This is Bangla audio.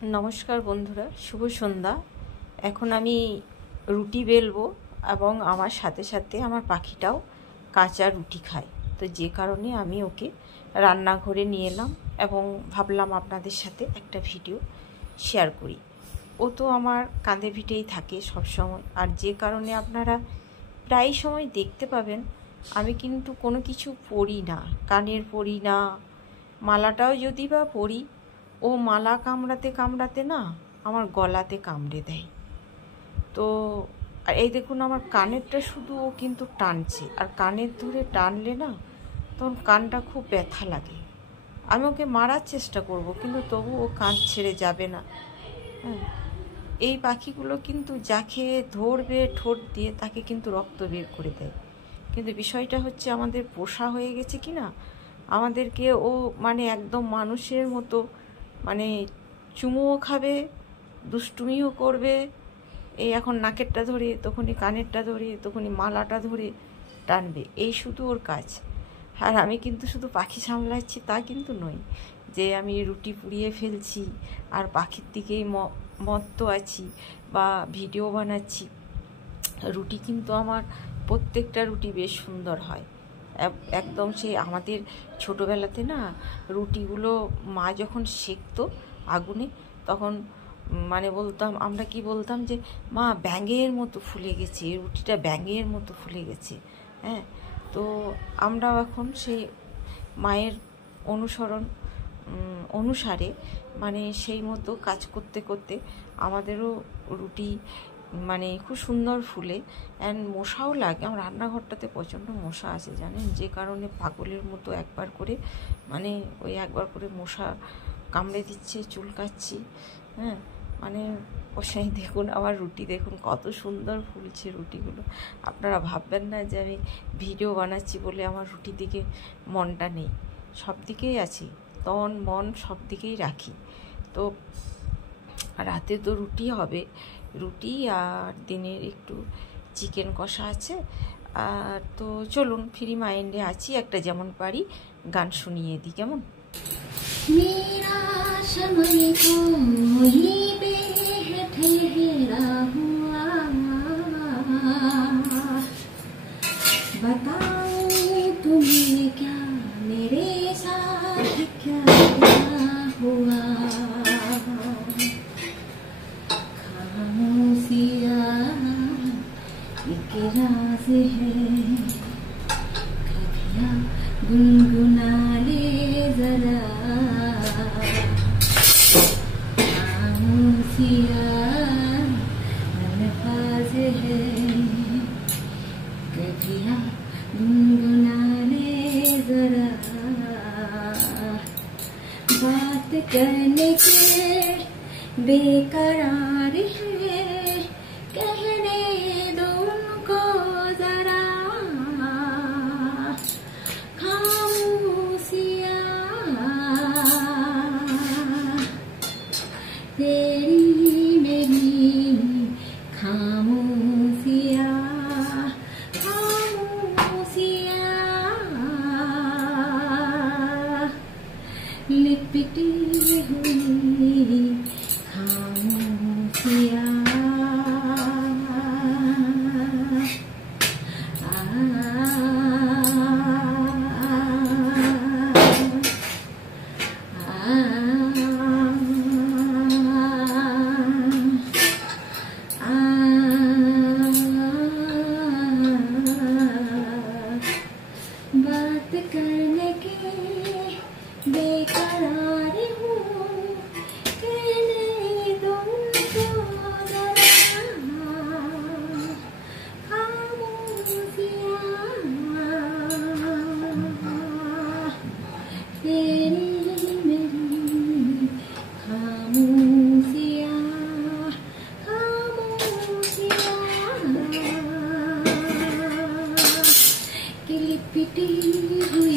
নমস্কার বন্ধুরা, শুভ সন্ধ্যা। এখন আমি রুটি বেলবো এবং আমার সাথে সাথে আমার পাখিটাও কাঁচা রুটি খায়। তো যে কারণে আমি ওকে রান্নাঘরে নিয়ে এলাম এবং ভাবলাম আপনাদের সাথে একটা ভিডিও শেয়ার করি। ও তো আমার কাঁধে পিঠেই থাকে সব সময়, আর যে কারণে আপনারা প্রায় সময় দেখতে পাবেন আমি কিন্তু কোনো কিছু পরি না, কানের পরি না, মালাটাও যদি বা পরি ও মালা কামড়াতে কামড়াতে না আমার গলাতে কামড়ে দেয়। তো এই দেখুন আমার কানেরটা শুধু ও কিন্তু টানছে, আর কানের ধরে টানলে না তখন কানটা খুব ব্যথা লাগে। আমি ওকে মারার চেষ্টা করব, কিন্তু তবু ও কান ছেড়ে যাবে না। হ্যাঁ, এই পাখিগুলো কিন্তু যাকে ধরবে ঠোঁট দিয়ে তাকে কিন্তু রক্ত বের করে দেয়। কিন্তু বিষয়টা হচ্ছে আমাদের পোষা হয়ে গেছে কি না, আমাদেরকে ও মানে একদম মানুষের মতো মানে চুমুও খাবে, দুষ্টুমিও করবে। এই এখন নাকেরটা ধরে, তখনই কানেরটা ধরে, তখনই মালাটা ধরে টানবে, এই শুধু ওর কাজ। আর আমি কিন্তু শুধু পাখি সামলাচ্ছি তা কিন্তু নই, যে আমি রুটি পুড়িয়ে ফেলছি আর পাখির দিকেই মত্ত আছি বা ভিডিও বানাচ্ছি। রুটি কিন্তু আমার প্রত্যেকটা রুটি বেশ সুন্দর হয়, একদম সেই আমাদের ছোটোবেলাতে না রুটিগুলো মা যখন সেঁকতো আগুনে, তখন মানে বলতাম, আমরা কি বলতাম যে মা ব্যাঙের মতো ফুলে গেছে, রুটিটা ব্যাঙের মতো ফুলে গেছে। হ্যাঁ, তো আমরাও এখন সেই মায়ের অনুসারে মানে সেই মতো কাজ করতে করতে আমাদেরও রুটি মানে খুব সুন্দর ফুলে। অ্যান্ড মশাও লাগে, আমার রান্নাঘরটাতে প্রচণ্ড মশা আছে জানেন, যে কারণে পাগলের মতো একবার করে মশা কামড়ে দিচ্ছে, চুলকাচ্ছি। হ্যাঁ, মানে ওসাই দেখুন আমার রুটি দেখুন কত সুন্দর ফুলছে রুটিগুলো। আপনারা ভাববেন না যে আমি ভিডিও বানাচ্ছি বলে আমার রুটির দিকে মনটা নেই, সব দিকেই আছি, তন মন সব দিকেই রাখি। তো রাতে তো রুটি হবে, রুটি আর দিনের একটু চিকেন কষা আছে। আর তো চলুন ফ্রি মাইন্ডে আছি, একটা যেমন পারি গান শুনিয়ে দিই, কেমন? मेरा समय कोई पे ठहरा हुआ, बताऊं तुम्हें क्या मेरे साथ क्या हुआ। खामोशियाँ एक राज है, कभिया गुनगुना ले जरा। अल्फाज है, कभिया गुनगुना ले जरा। बात करने के बेकरार है, कहने दो उनको जरा। तेरी मेरी खामोशियाँ, खामोशियाँ लिपटी हुई खामोशियाँ। बात करने के बेकरार हूँ, कहने दो उनको जरा। खामोशियाँ तेरी मेरी खामोशियाँ, खामोशियाँ लिपटी हुई